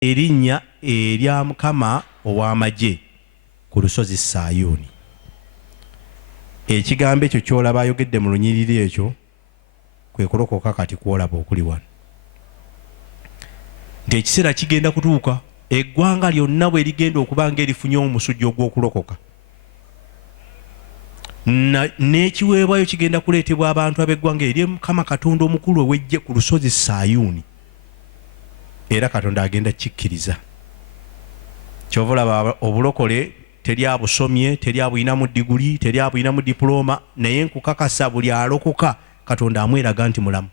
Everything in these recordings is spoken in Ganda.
erinnya erya Mukama ow'amagye ku lusozi Sayuuni. Ekigambo ekyo ky'olaba ayogedde mu lunyiriri ekyo kwe kulokoka kati kwolaba okuli wano. Nti ekiseera kigenda kutuuka eggwanga lyonna bwe ligenda okuba ng'erifunye omusujja ogw'okulokoka. N'ekiweebwayo kigenda kuleetebwa abantu ab'eggwanga eri Mukama Katonda omukulu ow'eggye ku lusozi Sayuuni. Era Katonda agenda kikkiriza. Kyova olaba obulokole teri abusomye, teri abuyinamu diguli, teri abuyinamu diploma, naye nkukakasa buli alokoka Katonda amweraga nti mulamu.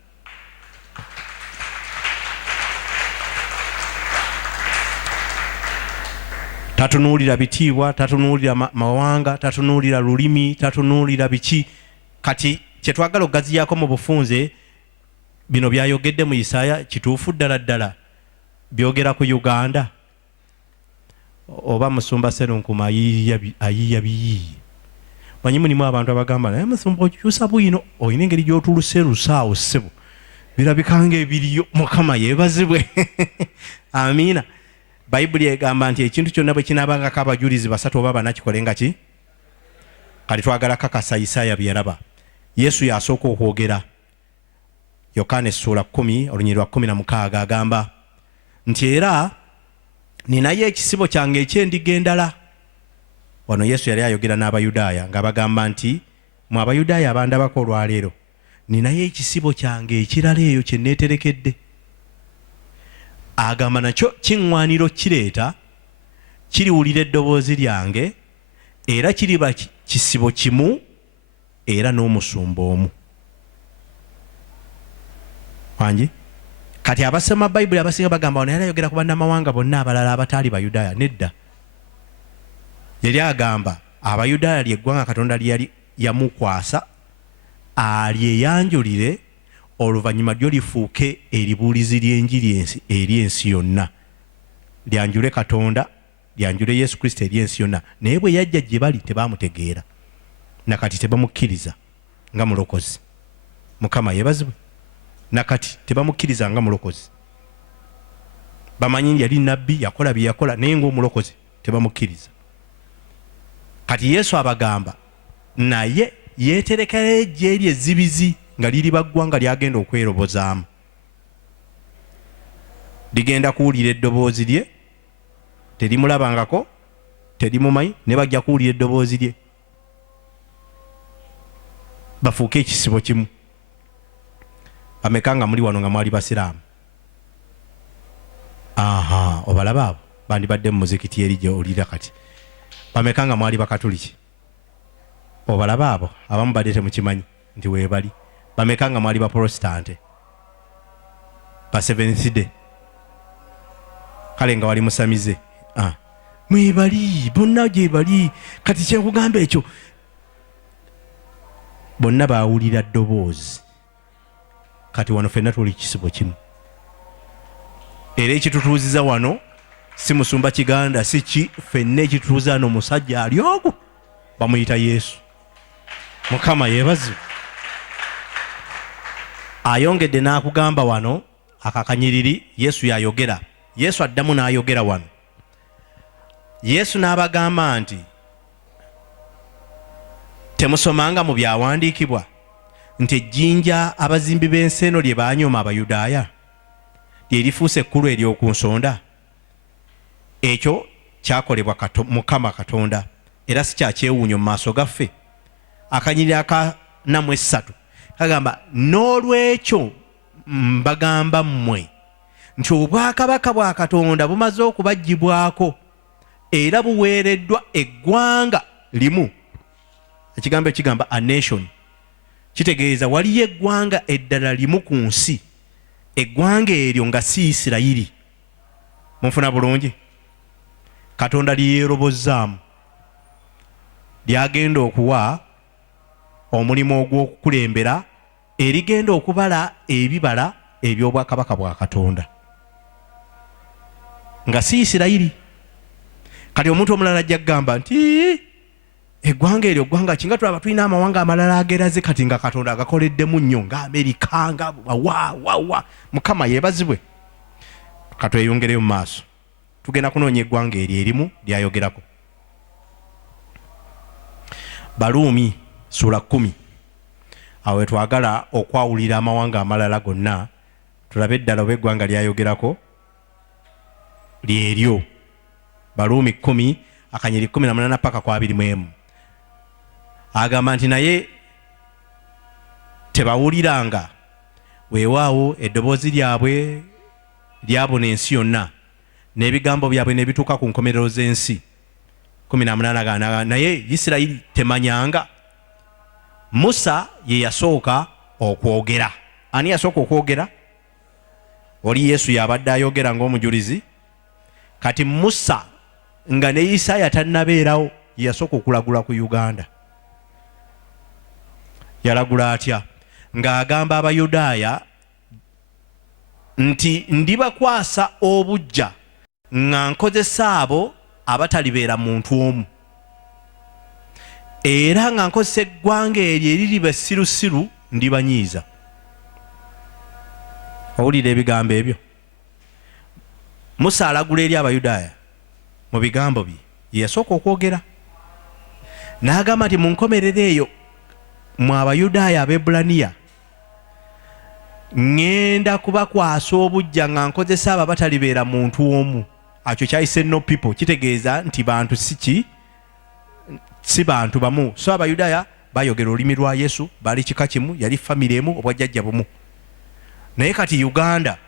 Tatunuulira bitiibwa, tatunuulira mawanga, tatunuulira lulimi, tatunuulira biki. Kati kyetwagala okugaziyaako mu bufunze bino byayogedde mu Isaaya kituufu ddala ddala byogera ku Uganda oba Musumba Serunkuma ayiya biyiiye. Manyi mulimu abantu abagamba naye Musumba okyusa bwino olina engeri gy'otuluserusa ssebo birabika ng'ebiriyo. Mukama yeebazibwe. Amiina. Bayibuli egamba nti ekintu kyonna bwe kinaabangako abajulizi basatu oba bana kikole nga ki. Kati twagala kakasa Isaaya bye yalaba. Yesu yasooka okwogera. Yokaana essuula 10 olunyiriri lwa 16 agamba nti era ninayo ekisibo kyange eky'endiga endala. Wano Yesu yali ayogera n'Abayudaaya ng'abagamba nti mu Abayudaaya abandabako olwaleero ninayo ekisibo kyange ekirala eyo kye neeterekedde. Agamba nakyo kiŋŋwaniro kireeta kiriwulira eddoboozi lyange era kiriba kisibo kimu era n'omusumba omu. Wangi kati abasoma Bayibuli abasinga bagamba ono yali ayogera ku bannamawanga bonna abalala abataali Bayudaaya. Nedda, yali agamba Abayudaaya ly'eggwanga Katonda lyali yamukwasa alyeyanjulire oluvannyuma lyo lifuuke eribuulizi ly'enjiri eri ensi yonna. Lyanjule Katonda, lyanjule Yesu Kristo eri ensi yonna. Naye bwe yajja gye bali tebaamutegeera nakati tebamukkiriza nga mulokozi. Mukama yeebazibwe. Nakati tebamukkiriza nga mulokozi. Bamanyi yali nabbi yakola bye yakola naye ng'omulokozi tebamukkiriza. Kati Yesu abagamba naye yeeterekera eggye eryo ezzibizi nga liri baggwanga lyagenda okwerobozaamu. Ligenda kuwulira eddoboozi lye, terimulabangako, terimumanyi, ne bajja kuwulira eddoboozi lye bafuuke ekisibo kimu. Bameka nga muli wano nga mwali basiraamu? Aha, obalaba abo bandibadde mu muzikiti eri gye olira kati. Bameka nga mwali bakatuliki? Obalaba abo abamu badde temukimanyi nti weebali. Bameka nga mwali baprotestante? Ba Seventh Day? Kale nga wali musamize? Mwebali, bonna gye bali. Kati kyenkugamba ekyo bonna baawulira ddoboozi. Kati wano ffenna tuli kisibo kimu. Era ekitutuuziza wano si Musumba Kiganda, si ki, ffenna ekitutuuza wano musajja ali ogwo bamuyita Yesu. Mukama yeebazibwe. Ayongedde n'akugamba wano akakanyiriri Yesu yayogera. Yesu addamu n'ayogera wano. Yesu n'abagamba nti temusomanga mu byawandiikibwa nti ejjinja abazimbi b'ensi eno lye baanyooma Abayudaaya lye lifuuse ekkulu ery'oku nsonda. Ekyo kyakolebwa Mukama Katonda era si kyakyewuunyo mu maaso gaffe. Akanyiriri akanamu 3 kagamba n'olwekyo mbagamba mmwe nti obwakabaka bwa Katonda bumaze okubaggyibwako era buweereddwa eggwanga limu. Ekigambo ekigamba a nation kitegeeza waliyo eggwanga eddala limu ku nsi. Eggwanga eryo nga si Isirayiri. Munfuna bulungi? Katonda lyeyerobozzaamu lyagenda okuwa omulimu ogw'okukulembera erigenda okubala ebibala eby'obwakabaka bwa Katonda nga si Isirayiri. Kati omuntu omulala ajja kugamba nti eggwanga eryo ggwanga kinga tulaba tulina amawanga amalala ageraze kati nga Katonda agakoleddemu nnyo nga Amerika nga wa. Mukama yeebazibwe. Katweyongereyo mu maaso. tugenda kunoonya eggwanga erimu lyayogerako. Baluumi sura 10 awe twagala okwawulira amawanga amalala gonna tulabe eddala oba eggwanga lyayogerako lyeryo. Baluumi 10 akanyiri 18 paka kwa 21 agamba nti naye tebawuliranga weewaawo eddoboozi lyabwe lyabona ensi yonna n'ebigambo byabwe ne bituuka ku nkomerero z'ensi. 18 agamba naye Isirayiri temanyanga. Musa ye yasooka okwogera. Ani yasooka okwogera? Oli Yesu yabadde ayogera ng'omujulizi. Kati Musa nga ne Isaaya tannabeerawo yasooka okulagula ku Uganda. Yalagula atya? Ng'agamba Abayudaaya nti ndibakwasa obujja nga nkozesa abo abatalibeera muntu omu, era nga nkozesa eggwanga eryo eririba sirusiru ndibanyiiza. Owulira ebigambo ebyo? Musa alagula eri Abayudaaya mu bigambo bye yasooka okwogera n'agamba nti mu nkomerero eyo mu Abayudaaya Abebbulaniya ngenda kubakwasa obujja nga nkozesa abo abatalibeera muntu omu. Akyo kyayise no people, kitegeeza nti bantu si bantu bamu. So Abayudaaya bayogera olulimi lwa Yesu, bali kika kimu, yali famire emu, obwajjajja bumu. Naye kati Uganda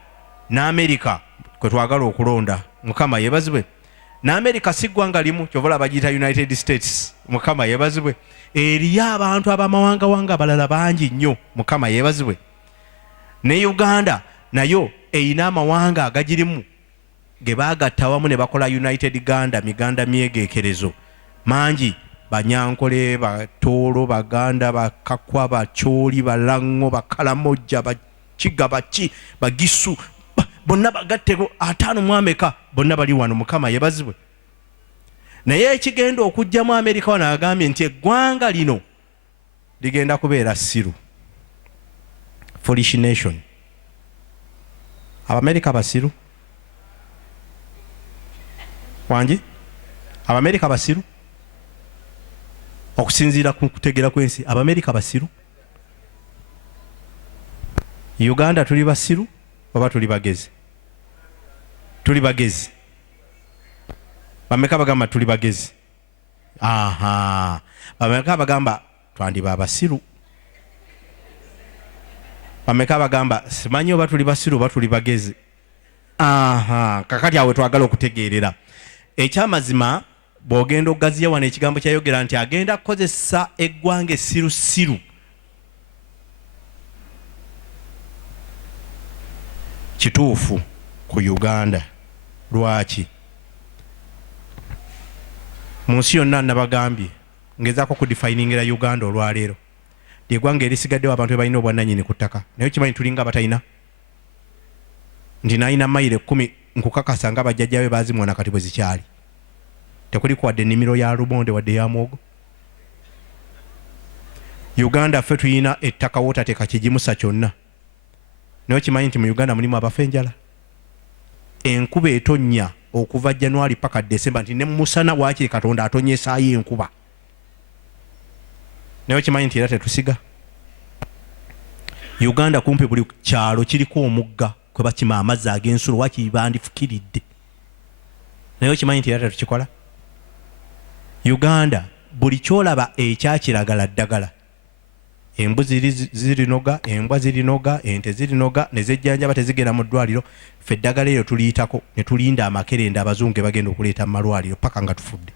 n'Amerika kwe twagala okulonda, Mukama yeebazibwe. N'Amerika si ggwanga limu, kyovola bagiyita United States, Mukama yeebazibwe. Eriyo abantu abamawangawanga abalala bangi nnyo, Mukama yeebazibwe. Ne Uganda nayo eyina amawanga agagirimu ge baagatta awamu ne bakola United Uganda, miganda myegeekerezo mangi. Banyankole, Batoolo, Baganda, Bakakwa, Bakyoli, Balango, Bakalamojja, Bakiga, Bagisu, bonna bagatteko 5 mu Amerika, bonna bali wano, Mukama yeebazibwe. Naye ekigenda okujjamu Amerika wano agambye nti eggwanga lino ligenda kubeera siru. Foolish nation. Abamerika basiru wangi? Abamerika basiru okusinziira ku kutegera kw'ensi. Abamerika basiru. Uganda tuli basiru oba tuli bagezi? Tuli bagezi. Bameka bagamba tuli bagezi. Aha, bameka bagamba twandiba abasiru. Bameka bagamba simanyi oba tuli basiru oba tuli bagezi. Aha, kakati awe twagala okutegeerera. Ekyamazima bw'ogenda okugaziya wano ekigambo kyayogera nti agenda kukozesa eggwanga esirusiru. Kituufu ku Uganda. Lwaki? Mu nsi yonna nabagambye ngezaako kudifayiningira Uganda olwaleero. Ly'eggwanga erisigaddewo abantu balina obwannannyini ku ttaka. Naye kimanyi tulinga batalina? Nti nalina mayiro 10 nkukakasa nga bajjajjabe baazimwana kati bwe zikyali. Tekuli kwadde ennimiro ya lumonde wadde ya mwogo. Uganda ffe tulina ettaka wootateeka kigimusa kyonna. Naye kimanyi nti mu Uganda mulimu abafa enjala. Enkuba etonnya okuva January paka December, nti ne musana waakiri Katonda atonyesaayo enkuba. Naye kimanyi nti era tetusiga. Uganda kumpi buli kyalo kiriko omugga kwe bakima amazzi ag'ensulo, waakiri bandifukiridde. Naye kimanyi nti era tetukikola. Uganda buli kyolaba ekyakiragala ddagala. Embuzi zirinoga, embwa zirinoga, ente zirinoga, ne zejjanjaba tezigenda mu ddwaliro. Ffe eddagala eryo tuliyitako ne tulinda amakerenda abazungu ge bagenda okuleeta mu malwaliro paka nga tufudde.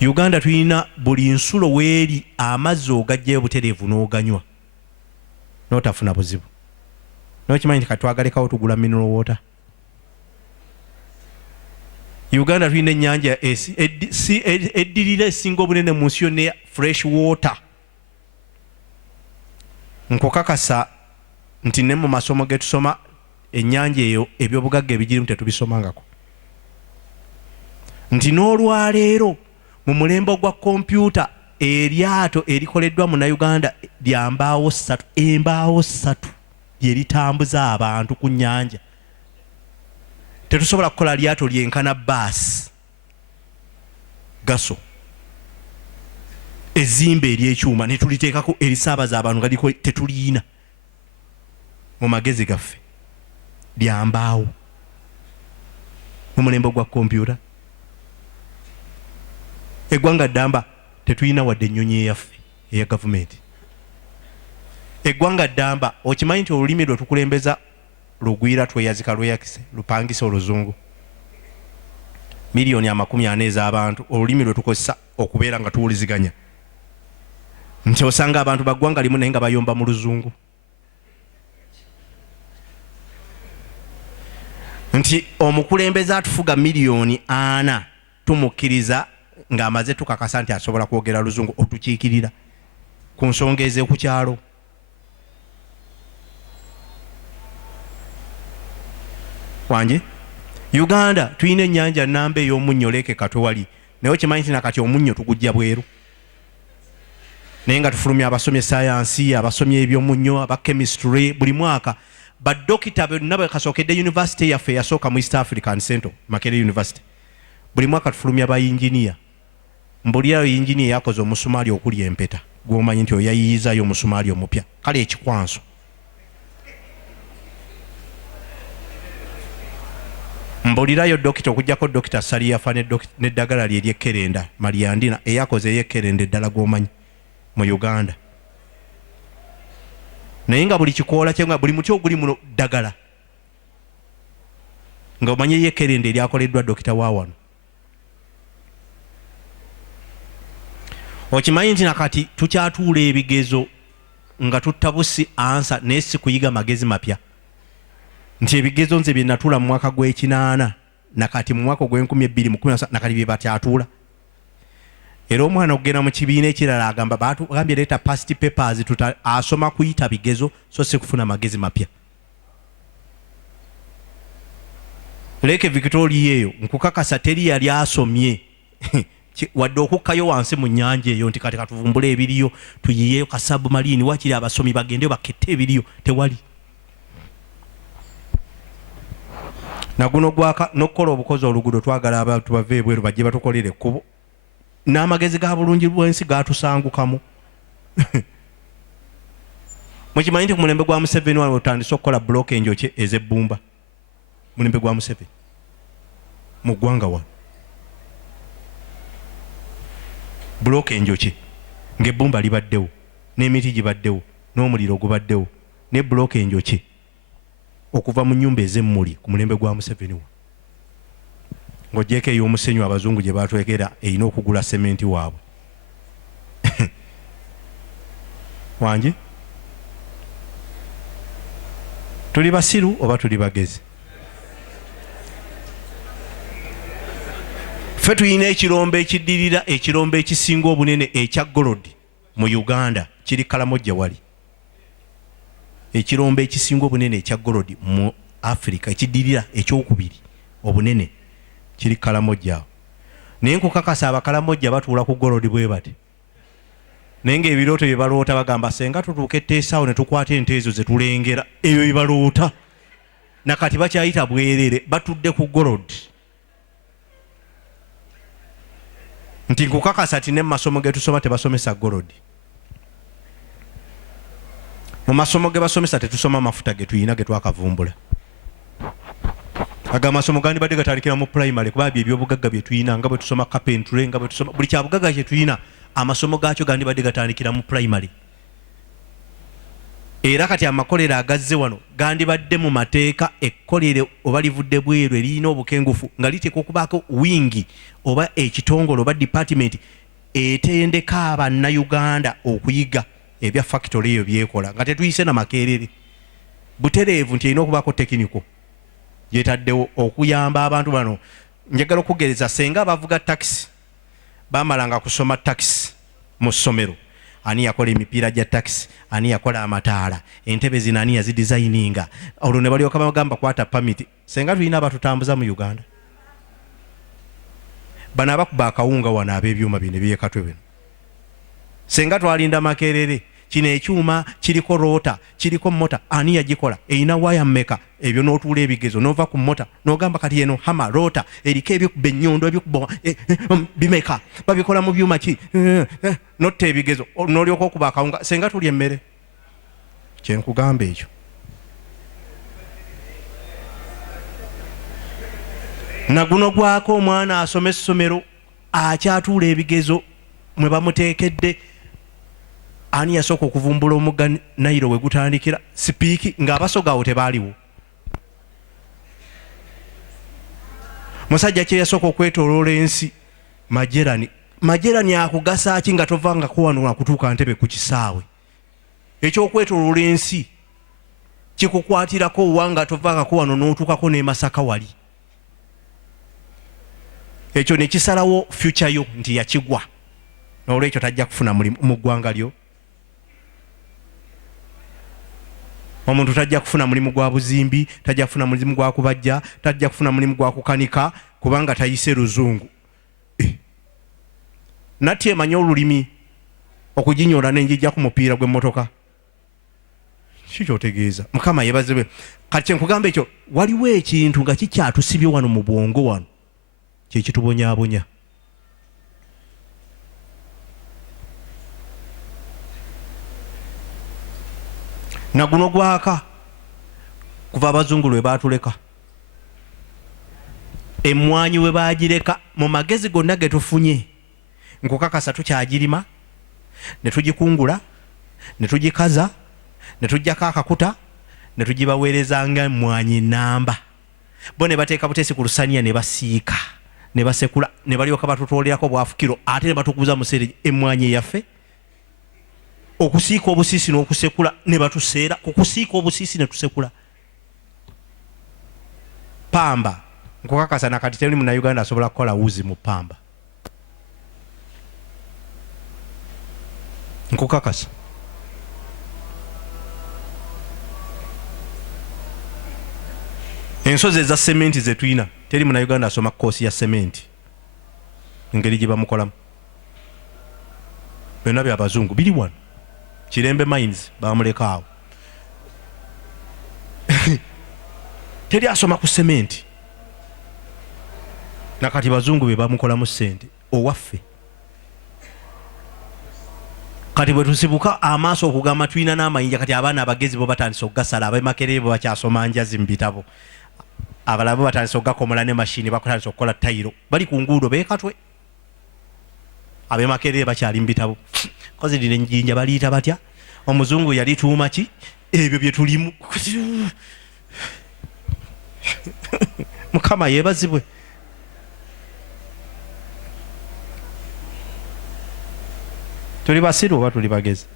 Uganda tulina buli nsulo weeri amazzi ogajjayo butereevu n'oganywa n'otafuna buzibu. N'okimanyi nti kati twagalekawo tugula mineral water. Uganda tulina ennyanja eddirira esinga obunene mu nsi yonna fresh water. Nkukakasa nti ne mu masomo ge tusoma ennyanja eyo ebyobugagga ebigirimu tetubisomangako. Nti n'olwaleero mu mulembe gwa kompyuta eryato erikoleddwa mu Uganda lya embaawo 3 lye litambuza abantu ku nnyanja. tetusobola kukola lyato lyenkana baasi gaso ezimba ery'ekyuma ne tuliteekako erisaabaza abantu nga liko tetuliina mu magezi gaffe lyambaawo mu mulembe gwa kompyuta. Eggwanga ddamba tetulina wadde ennyonyi eyaffe eya gavumenti. Eggwanga ddamba okimanyi nti olulimi lwe tukulembeza lugwira tweyazika lweyakise lupangisa oluzungu miliyoni 40 ez'abantu olulimi lwe tukozesa okubeera nga tuwuliziganya nti osanga abantu baggwanga limu naye nga bayomba mu luzungu nti omukulembeze atufuga miliyoni 4 tumukkiriza ng'amaze tukakasa nti asobola kwogera luzungu otukiikirira ku nsonga ez'eku kyalo. Wanje Uganda tulina ennyanja nnamba ey'omunnyo leke katwali naye okimanyi nti nakati omunnyo tugujja bweru naye nga tufulumya abasomye sayansi abasomye ebyomunnyo aba chemistry buli mwaka baddokita bonna bakasookedde university yaffe eyasooka mu East African Central Makerere University buli mwaka tufulumya ba engineer mbulirayo engineer yakoze omusumaali okuli empeta gw'omanyi nti oyayiyizayo omusumaali omupya kale ekikwanso mbulirayo dokita okujjako dokita Saliyafa n'eddagala lye ery'ekkerenda Mariandina eyakoze ey'ekkerenda eddala gw'omanyi mu Uganda naye nga buli kikoola kye nga buli muti oguli muno ddagala nga omanye ey'ekkerenda eryakoleddwa dokita waawano. Okimanyi nti nakati tukyatuula ebigezo nga tutta busi ansa naye si kuyiga magezi mapya nti ebigezo nze bye natuula mu mwaka gw'ekinaana nakati mu mwaka gw'e2017 nakati bye batyatuula era omwana okugenda mu kibiina ekirala agamba batugambye leeta past papers asoma kuyita bigezo so si kufuna magezi mapya. Leke Victoria eyo nkukakasa teri yali asomye wadde okukkayo wansi mu nnyanja eyo nti kati katuvumbule ebiriyo tuyiyeyo ka submarine wakiri abasomi bagende bakette ebiriyo tewali. Naguno gwaka nokola obukozi oluguudo twagala abantu bave ebweru bajje batukolere ekkubo n'amagezi ga bulungi bw'ensi gaatusangukamu. Mukimanyi nti ku mulembe gwa Museveni wano otandise okukola block enjokye ez'ebbumba mulembe gwa Museveni mu ggwanga wano block enjokye ng'ebbumba libaddewo n'emiti gibaddewo n'omuliro gubaddewo ne block enjokye okuva mu nnyumba ez'emmuli ku mulembe gwa Museveni wa ng'ogyeko ey'omusenyu abazungu gye baatwekera erina okugula sementi waabwe. Wange tuli basiru oba tuli bagezi? Ffe tulina ekirombe ekiddirira ekirombe ekisinga obunene ekya golodi mu Uganda kiri Kalamojja wali. Ekirombe ekisinga obunene ekya golodi mu Africa ekiddirira ekyokubiri obunene kiri Kalamojja. Naye nkukakasa abakalamojja batuula ku golodi bwe bati naye ng'ebirooto bye baloota bagamba senga tutuuka etteesaawo ne tukwata ente ezo ze tulengera ebyo bye baloota nakati bakyayita bwerere batudde ku golodi. Nti nkukakasa ti ne mu masomo ge tusoma tebasomesa golodi. Mu masomo ge basomesa tetusoma amafuta ge tuyina ge twakavumbula. Aga masomo gandi badde gatandikira mu primary kuba ebyobugagga bye tuyina nga bwe tusoma carpentry nga bwe tusoma buli kyabugagga kye tuyina amasomo gaakyo gandi badde gatandikira mu primary. Era kati amakolero agazze wano gandi badde mu mateeka ekkolere oba livudde bweru erina obukengufu nga liteeka okubaako wingi oba ekitongole oba department etendeka Abannayuganda okuyiga ebya factory eyo byekola nga tetuyise na makerere butereevu nti erina okubaako tekiniko yetaddewo okuyamba abantu bano. Njagala okugereza senga abavuga taxi bamalanga kusoma taxi mu ssomero ani yakola emipiira gya taxi ani yakola amataala entebe zino ani yazidesigninga olwo ne balyoka bagamba kwata permit. Senga tulina abatutambuza mu Uganda bano abakuba akawunga wano ab'ebyuma bino ebyekatwe bino senga twalinda makerere kino ekyuma kiriko roota kiriko mota ani yagikola erina waya mmeka ebyo n'otuula ebigezo n'ova ku mota n'ogamba kati eno hama roota eriko ebikuba ennyondo ebikuba bimeka babikola mu byuma ki notta ebigezo n'olyoka okuba akawunga senga tuli emmere kyenkugamba ekyo. Naguno gwako omwana asoma essomero akyatuula ebigezo mwe bamuteekedde ani yasooka okuvumbula omugga Nairo we gutandikira sipiiki ng'abasogawo tebaaliwo. Musajja kye yasooka okwetooloola ensi Majerani akugasa ki nga tovangako wano nakutuuka Ntebe ku kisaawe ekyokwetooloola ensi kikukwatirako wanga tovangako wano n'otuukako ne Masaka wali ekyo ne kisalawo future yo nti yakigwa n'olwekyo tajja kufuna mulimu mu ggwanga lyo. Omuntu tajja kufuna mulimu gwa buzimbi, tajja kufuna mulimu gwa kubajja, tajja kufuna mulimu gwa kukanika kubanga tayise Luzungu. Nati emanyi olulimi okuginyola n'enjijja ku mupiira gw'emmotoka. Kikyotegeeza Mukama yeebazibwe. Kati kyenkugamba ekyo waliwo ekintu nga kikyatusibye wano mu bwongo wano kyekitubonyaabonya. Naguno gwaka kuva Abazungu lwe baatuleka emmwanyi we baagireka mu magezi gonna ge tufunye nkukakasa tukyagirima ne tugikungula ne tugikaza ne tujjako akakuta ne tugibaweerezanga emmwanyi nnamba bo ne bateeka buteesi ku lusaniya ne basiika ne basekula ne balyoka batutoolerako bwafukiro ate ne batukuza museere emmwanyi eyaffe okusiika obusiisi n'okusekula ne batuseera kukusiika obusiisi ne tusekula pamba nkukakasa nakati teri Munnayuganda asobola kukola wuzi mu pamba nkukakasa. Ensozi eza sementi ze tulina teri Munnayuganda asoma koosi ya sementi engeri gye bamukolamu byonna bya Bazungu biri wano Kirembe Mines bamuleka awo teri asoma ku sementi nakati Bazungu be bamukolamu ssente owaffe. Kati bwe tusibuka amaaso okugamba tulina n'amayinja kati abaana abagezi bo batandise okugasala ab'Emakerere bo bakyasoma njazi mu bitabo abalala bo batandise okugakomola ne mashini bakutandise okukola tayiro bali ku nguudo beekatwe ab'Emakerere bakyali mu bitabo kozi lino enjinja baliyita batya omuzungu yali tuuma ki ebyo bye tulimu Mukama yeebazibwe. Tuli basiru oba tuli bagezi?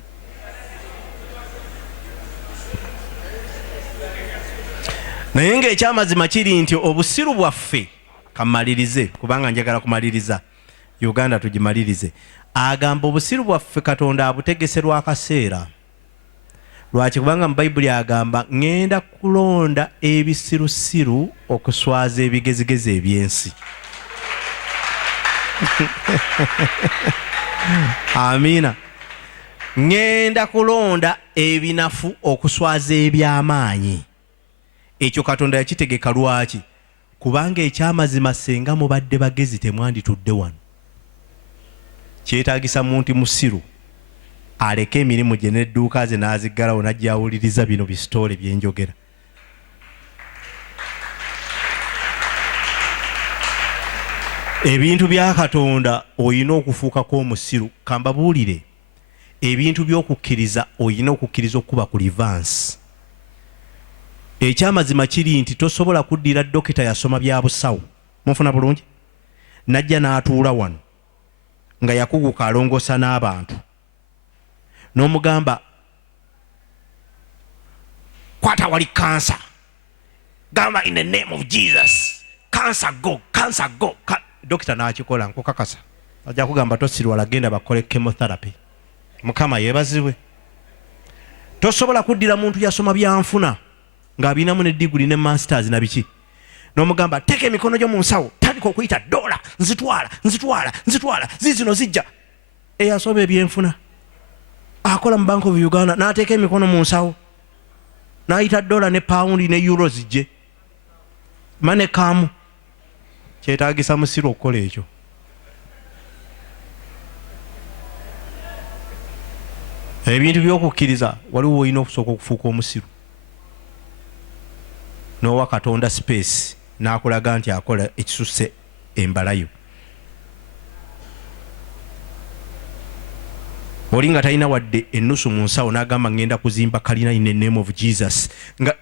Naye ng'ekyamazima kiri nti obusiru bwaffe kamalirize kubanga njagala kumaliriza Uganda tugimalirize. Agamba obusiru bwaffe Katonda abutegeserwa akaseera. Lwaki kubanga mu Bayibuli agamba ngenda kulonda ebisirusiru okuswaza ebigezigezi ebyensi. Amina. Ngenda kulonda ebinafu okuswaza ebyamaanyi. Ekyo Katonda yakitegeka lwaki? Kubanga ekyamazima senga mubadde bagezi temwanditudde wano. Kyetaagisa muntu musiru aleke emirimu gye n'edduuka ze n'aziggalawo n'ajja awuliriza bino bisitoole byenjogera. Ebintu bya Katonda oyina okufuukako omusiru. Kambabuulire ebintu by'okukkiriza oyina okukkiriza okuba ku livansi. Ekyamazima kiri nti tosobola kuddira dokita yasoma bya busawo mufuna bulungi najja n'atuula wano nga yakuguka alongosa n'abantu n'omugamba kwata wali cancer gamba in the name of Jesus cancer go dokita n'akikola nkukakasa ajja kugamba tosirwala genda bakole chemotherapy. Mukama yeebazibwe. Tosobola kuddira muntu yasoma byanfuna ng'abinamu ne degree ne masters na biki n'omugamba teka emikono gyo mu nsawo tandika okuyita dola nzitwala zizino zijja eyasoma ebyenfuna akola mu Bank of Uganda n'ateeka emikono mu nsawo n'ayita $, ne paundi ne euro zijje mane kaamu. Kyetaagisa musiru okukola ekyo. Ebintu by'okukkiriza waliwo olina okusooka okufuuka omusiru n'owa Katonda space n'akulaga nti akola ekisusse embalayo. Oli nga talina wadde ennusu mu nsawo n'agamba ngenda kuzimba kalina in the name of Jesus nga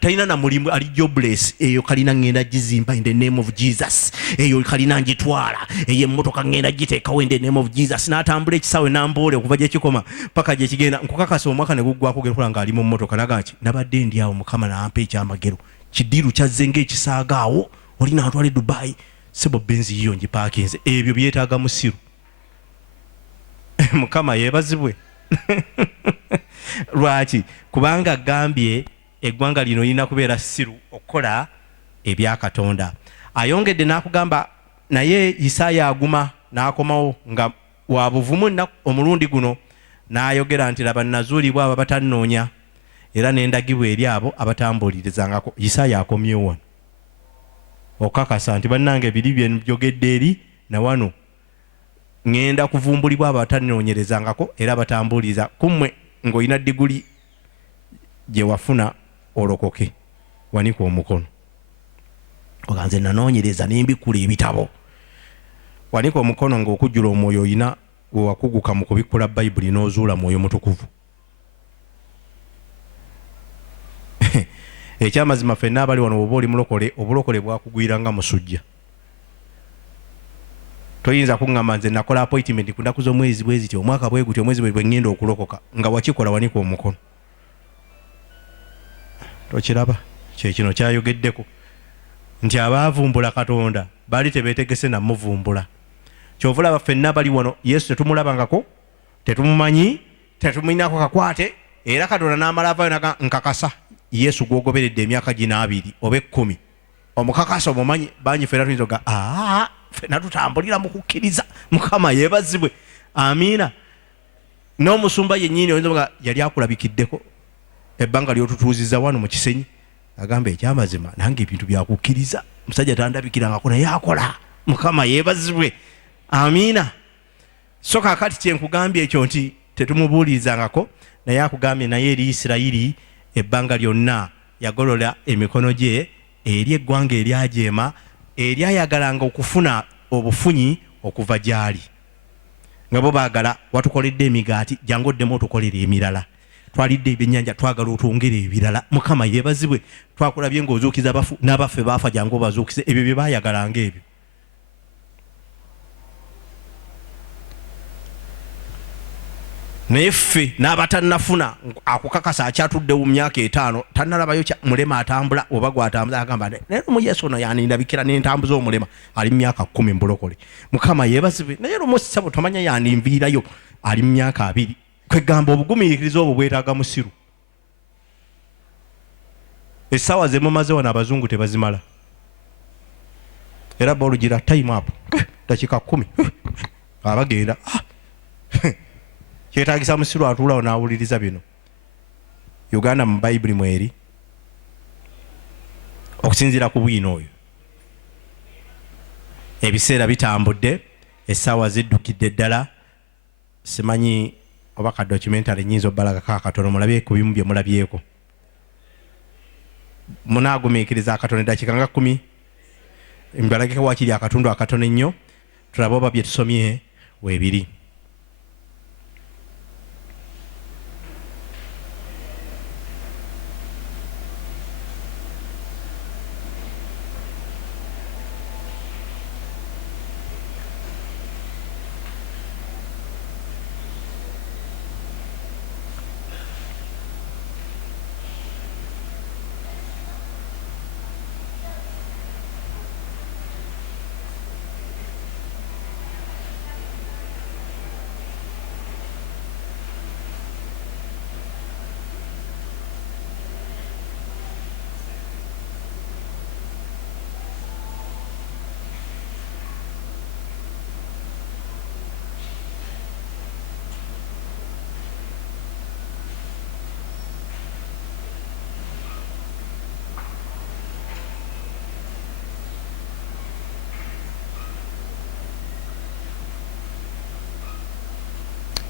talina na mulimu ali jobless, eyo kalina ngenda gizimba in the name of Jesus, eyo kalina ngitwala, eyo emmotoka ngenda giteekawo in the name of Jesus, n'atambula ekisawe n'amboole okuva gye kikoma paka gye kigenda. Nkukakasa omwaka ne guggwako gekola ng'ali mu mmotoka naga nti nabadde ndi awo Mukama n'ampa ekyamagero, kidiru kyazze ng'ekisaagaawo, oli n'antwala e Dubai, sebo benzi yiyo ngipaakinze. Ebyo byetaaga musiru. Mukama yeebazibwe. Lwaki? Kubanga agambye eggwanga lino lirina kubeera siru okukola ebya Katonda. Ayongedde n'akugamba naye Isaaya aguma n'akomawo nga wa buvumu omulundi guno n'ayogera nti laba nazuulibwa abo abatannoonya era n'endagibwa eri abo abatambuulirizangako. Isaaya akomyewo wano okakasa nti bannange biri bye njogedde eri na wano ngenda kuvumbulibwa abo abatannoonyerezangako era abatambuuliza kummwe ng'olina diguli gye wafuna olokoke wanika omukono oganze nanoonyereza nembikula ebitabo. Wanika omukono ng'okujjula omwoyo olina wewakuguka mu kubikkula Bayibuli n'ozuula mwoyo mutukuvu. Ekyamazima ffenna abali wano oba oli mulokole, obulokole bwakugwiranga musujja. Toyinza kuŋŋamba nze nakola appointment ku nnaku z'omwezi bwe ziti omwaka bwe guti omwezi bwe ngenda okulokoka nga wakikola wanika omukono. Tokiraba kyekino kyayogeddeko nti abaavumbula Katonda baali tebeetegese namuvumbula. Kyova olaba ffenna bali wano Yesu tetumulabangako, tetumumanyi, tetuminako kakwate, era Katonda n'amala avaayo naga nkakasa Yesu gwogoberedde emyaka gino 2 oba 10 omukakasa omumanyi. Bangi ffenna tuyinza oga ffenna tutambulira mu kukkiriza. Mukama yeebazibwe. Amiina. N'omusumba yennyini oyinza oga yali akulabikiddeko ebbanga ly'otutuuziza wano mu kisenyi agamba ekyamazima nange ebintu byakukkiriza. Musajja tandabikirangako naye akola. Mukama yeebazibwe. Amiina. So kaakati kyenkugambye ekyo nti tetumubuulirizangako naye akugambye naye eri Isirayiri ebbanga lyonna yagolola emikono gye eri eggwanga eryajeema eryayagalanga okufuna obufunyi okuva gy'ali. Nga bo baagala watukoledde emigaati jangu oddemu otukolera emirala. Twalidde ebyennyanja twagala otwongere ebirala. Mukama yeebazibwe. Twakulabye ng'ozuukiza abafu n'abaffe baafa jangu obazuukize. Ebyo bye baayagalanga ebyo. Naye ffe n'abatannafuna akukakasa akyatudde mu myaka 5 tannalabayo mulema atambula oba gwatambuza agamba naye mu Yesu ono yanindabikira n'entambuza omulema ali mu myaka 10 mbulokole. Mukama yeebazibwe. Naye lumosi sabo tomanya yandinviirayo ali mu myaka 2. Kwegamba obugumiikiriza obwo bwetaaga musiru. Essaawa ze mumaze wano abazungu tebazimala. Era bolugira time up dakika 10 abagenda kyetaagisa musiru atuulawo n'awuliriza bino. Uganda mu Bayibuli mweri okusinziira ku bwino oyo. Ebiseera bitambudde, essaawa ziddukidde ddala. Simanyi oba ka documentary nyinza obbalagako akatono mulabye ku bimu bye mulabyeko. Munaagumiikiriza akatono eddakiika nga 10 mbalageko wakiri akatundu akatono ennyo tulabe oba bye tusomye weebiri.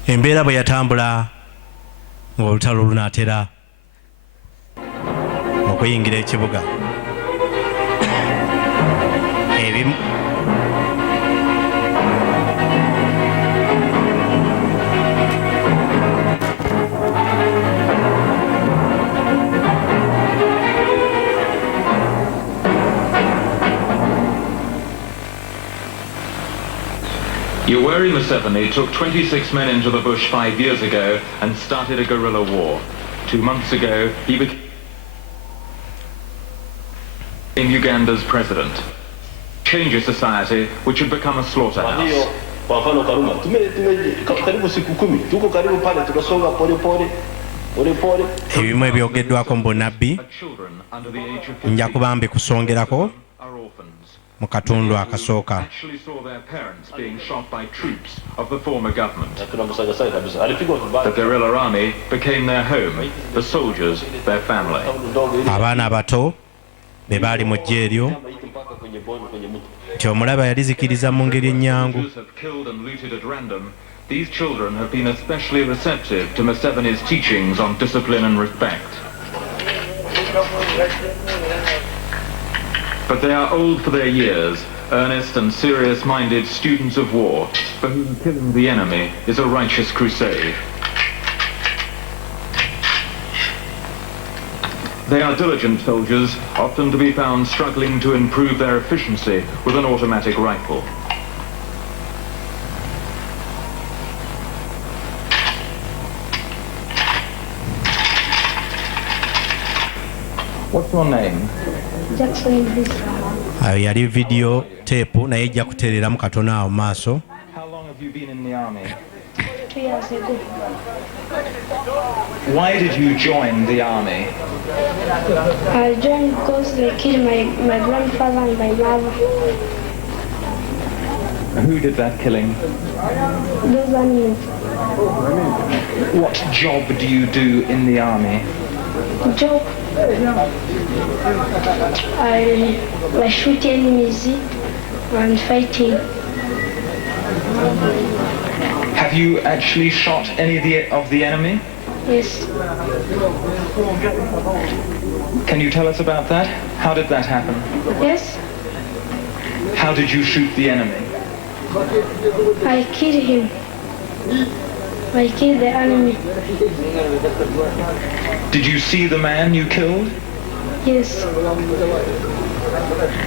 embeera bwe yatambula ng'olutalo lunaatera okuyingira ekibuga. Ebimu Yoweri Museveni took 26 men into the bush 5 years ago and started a guerrilla war. 2 months ago, he became Uganda's president. Change a society which had become a slaughterhouse. ebimu ebyogeddwako mu bunnabbi nja kuba mbikusongerako mu katundu akasooka. Actually saw their parents being shot by troops of the former government. The guerrilla army became their home, the soldiers their family. Abaana abato be baali mu ggye eryo nti omulaba yalizikiriza mu ngeri ennyangu. These children have been especially receptive to Museveni's teachings on discipline and respect. But they are old for their years, earnest and serious-minded students of war, for whom killing the enemy is a righteous crusade. They are diligent soldiers, often to be found struggling to improve their efficiency with an automatic rifle. What's your name? Ayo yali video tape naye ejja kutereeramu katono awo maaso. How long have you been in the army? 2 years ago. Why did you join the army? I joined because they killed my grandfather and my mother. Who did that killing? Those animals. What job do you do in the army? Job. I shoot enemies and fighting. Have you actually shot any of the enemy? Yes. Can you tell us about that? How did that happen? Yes. How did you shoot the enemy? I killed him. I killed the enemy. Did you see the man you killed? Yes.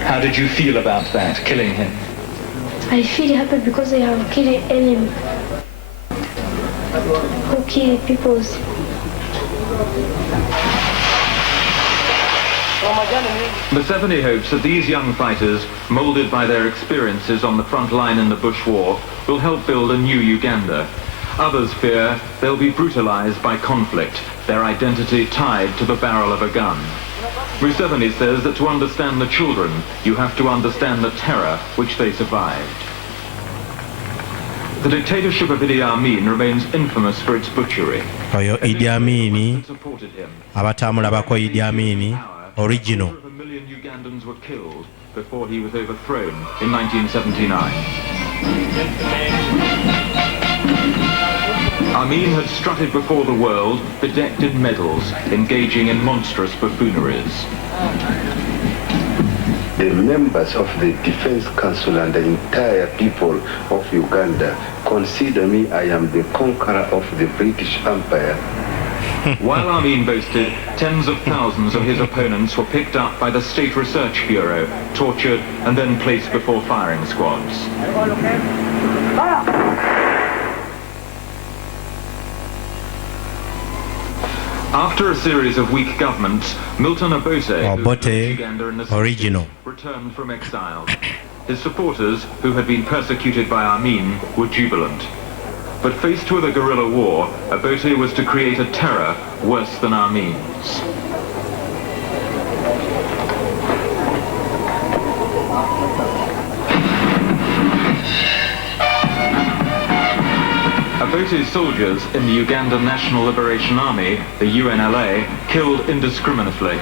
How did you feel about that, killing him? I feel happy because I have killed an enemy who kill people. Museveni hopes that these young fighters, moulded by their experiences on the front line in the Bush War, will help build a new Uganda. Others fear they'll be brutalized by conflict, their identity tied to the barrel of a gun. Museveni says that to understand the children, you have to understand the terror which they survived. The dictatorship of Idi Amin remains infamous for its butchery. Oyo Idi Amin, abatamulabako Idi Amin, original. Over 1 million Ugandans were killed before he was overthrown in 1979. Amin had strutted before the world, bedecked in medals, engaging in monstrous buffooneries. The members of the Defense Council and the entire people of Uganda consider me I am the conqueror of the British Empire. While Amin boasted, tens of thousands of his opponents were picked up by the State Research Bureau, tortured and then placed before firing squads. After a series of weak governments, Milton Obote, original, returned from exile. His supporters, who had been persecuted by Amin, were jubilant. But faced with a guerrilla war, Obote was to create a terror worse than Amin's. Obote's soldiers in the Uganda National Liberation Army, the UNLA, killed indiscriminately.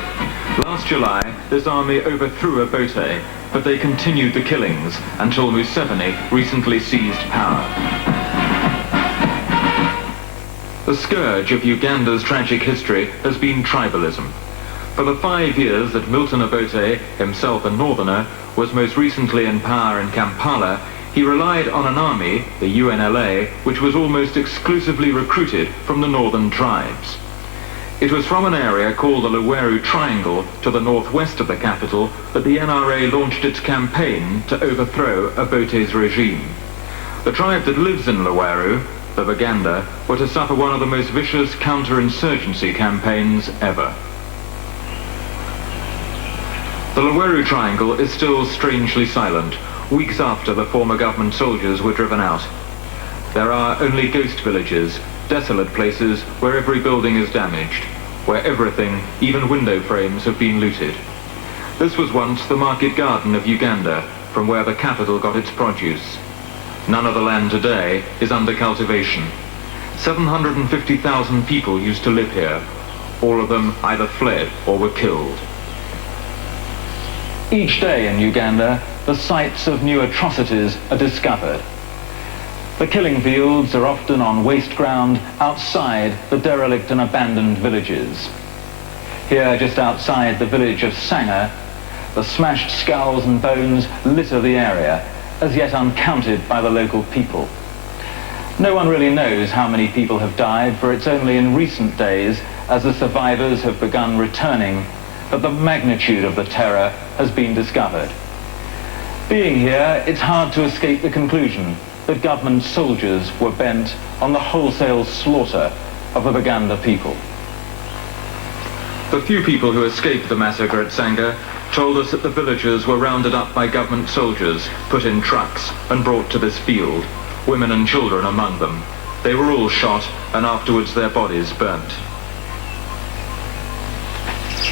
Last July, this army overthrew Obote, but they continued the killings until Museveni recently seized power. The scourge of Uganda's tragic history has been tribalism. For the 5 years that Milton Obote, himself a northerner, was most recently in power in Kampala, he relied on an army, the UNLA, which was almost exclusively recruited from the northern tribes. It was from an area called the Luweru Triangle to the northwest of the capital that the NRA launched its campaign to overthrow Obote's regime. The tribe that lives in Luweru, the Baganda, were to suffer one of the most vicious counter-insurgency campaigns ever. The Luweru Triangle is still strangely silent, weeks after the former government soldiers were driven out. There are only ghost villages, desolate places where every building is damaged, where everything, even window frames, have been looted. This was once the market garden of Uganda, from where the capital got its produce. None of the land today is under cultivation. 750,000 people used to live here. All of them either fled or were killed. Each day in Uganda, the sites of new atrocities are discovered. The killing fields are often on waste ground outside the derelict and abandoned villages. Here, just outside the village of Sanga, the smashed skulls and bones litter the area, as yet uncounted by the local people. No one really knows how many people have died, for it's only in recent days, as the survivors have begun returning, that the magnitude of the terror has been discovered. Being here, it's hard to escape the conclusion that government soldiers were bent on the wholesale slaughter of the Baganda people. The few people who escaped the massacre at Sanga told us that the villagers were rounded up by government soldiers, put in trucks and brought to this field, women and children among them. They were all shot and afterwards their bodies burnt.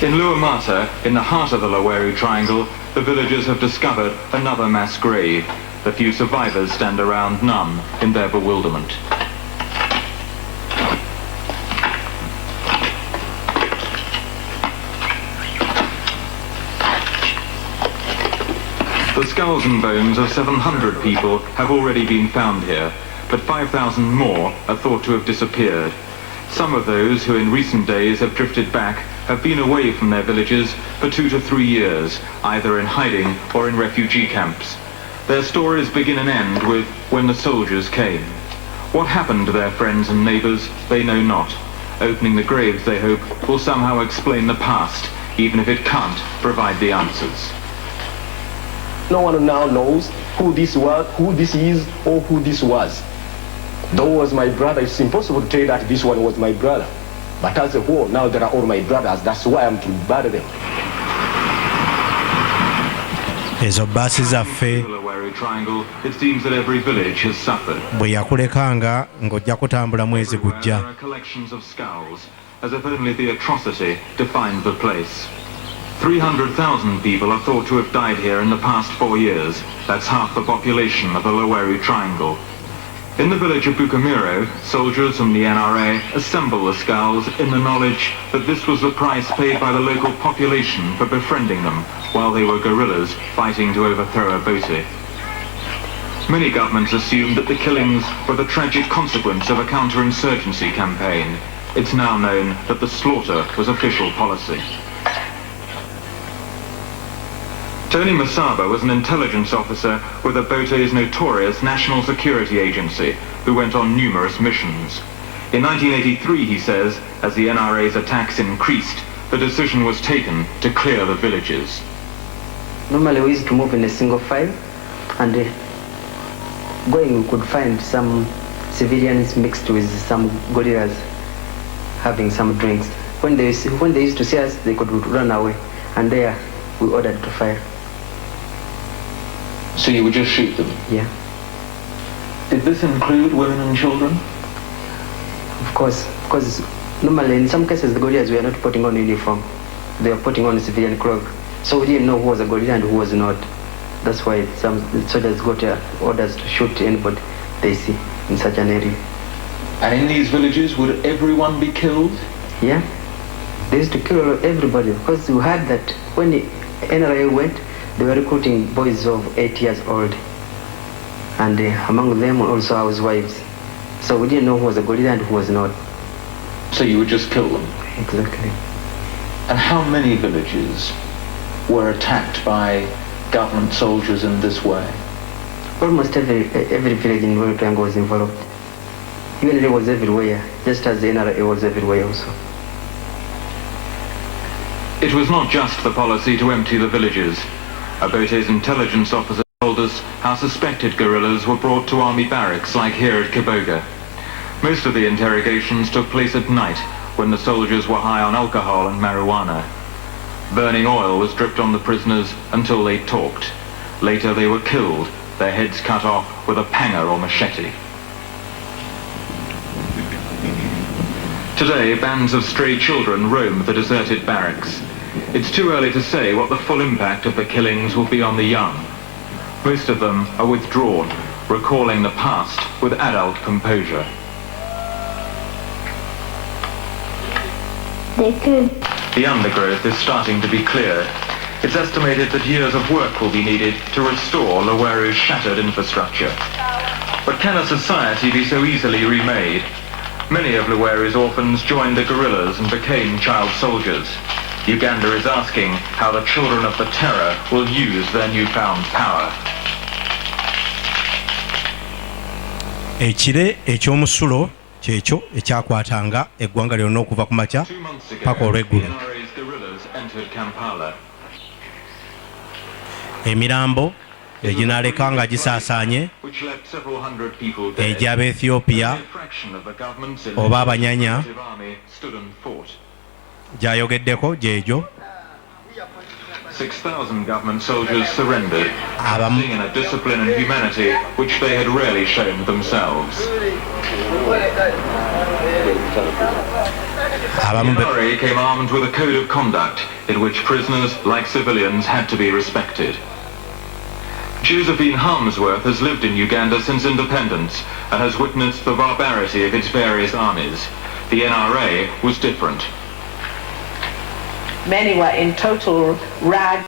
In Luamata, in the heart of the Luweru Triangle, the villagers have discovered another mass grave. The few survivors stand around numb in their bewilderment. The skulls and bones of 700 people have already been found here, but 5,000 more are thought to have disappeared. Some of those who in recent days have drifted back have been away from their villages for 2 to 3 years, either in hiding or in refugee camps. Their stories begin and end with when the soldiers came. What happened to their friends and neighbours, they know not. Opening the graves, they hope, will somehow explain the past, even if it can't provide the answers. No one now knows who this was, who this is, or who this was. Though was my brother, it's impossible to tell that this one was my brother. But as a whole, now they are all my brothers. That's why I'm to bury them. Ezo basi zaffe It seems that every village has suffered. bwe yakulekanga ng'ojja kutambula mwezi gujja. There are collections of skulls, as if only the atrocity defined the place. 300,000 people are thought to have died here in the past 4 years. That's half the population of the Luweru Triangle. In the village of Bukamiro, soldiers from the NRA assemble the skulls in the knowledge that this was the price paid by the local population for befriending them while they were guerrillas fighting to overthrow Obote. Many governments assumed that the killings were the tragic consequence of a counter-insurgency campaign. It's now known that the slaughter was official policy. Tony Masaba was an intelligence officer with Obote's notorious National Security Agency, who went on numerous missions. In 1983, he says, as the NRA's attacks increased, the decision was taken to clear the villages. Normally we used to move in a single file, and going we could find some civilians mixed with some gorillas having some drinks. When they used to see us, they could run away, and there we ordered to fire. So you would just shoot them? Yeah. Did this include women and children? Of course, because normally in some cases the gorillas were not putting on uniform. They were putting on civilian clothes. So we didn't know who was a gorilla and who was not. That's why some soldiers got orders to shoot anybody they see in such an area. And in these villages, would everyone be killed? Yeah. They used to kill everybody because we heard that when the NRA went, they were recruiting boys of 8 years old, and among them also housewives. So we didn't know who was a gorilla and who was not. So you would just kill them? Exactly. And how many villages were attacked by government soldiers in this way? Almost every village in Royal Triangle was involved. UNLA was everywhere, just as the NRA was everywhere also. It was not just the policy to empty the villages. Obote's intelligence officer told us how suspected guerrillas were brought to army barracks like here at Kiboga. Most of the interrogations took place at night when the soldiers were high on alcohol and marijuana. Burning oil was dripped on the prisoners until they talked. Later they were killed, their heads cut off with a panga or machete. Today, bands of stray children roam the deserted barracks. It's too early to say what the full impact of the killings will be on the young. Most of them are withdrawn, recalling the past with adult composure. They could. The undergrowth is starting to be cleared. It's estimated that years of work will be needed to restore Loweru's shattered infrastructure. But can a society be so easily remade? Many of Loweru's orphans joined the guerrillas and became child soldiers. Uganda is asking how the children of the terror will use their newfound power. Ekire ekyomusulo kyekyo ekyakwatanga eggwanga lyonna okuva ku makya paka olw'eggulu. Emirambo eginaaleka nga gisaasaanye egy'aba Ethiopia oba abanyanya gyayogeddeko gyegyo. 6,000 government soldiers surrendered, acting in a discipline and humanity which they had rarely shown themselves. The NRA came armed with a code of conduct in which prisoners, like civilians, had to be respected. Josephine Harmsworth has lived in Uganda since independence and has witnessed the barbarity of its various armies. The NRA was different. Many were in total rags.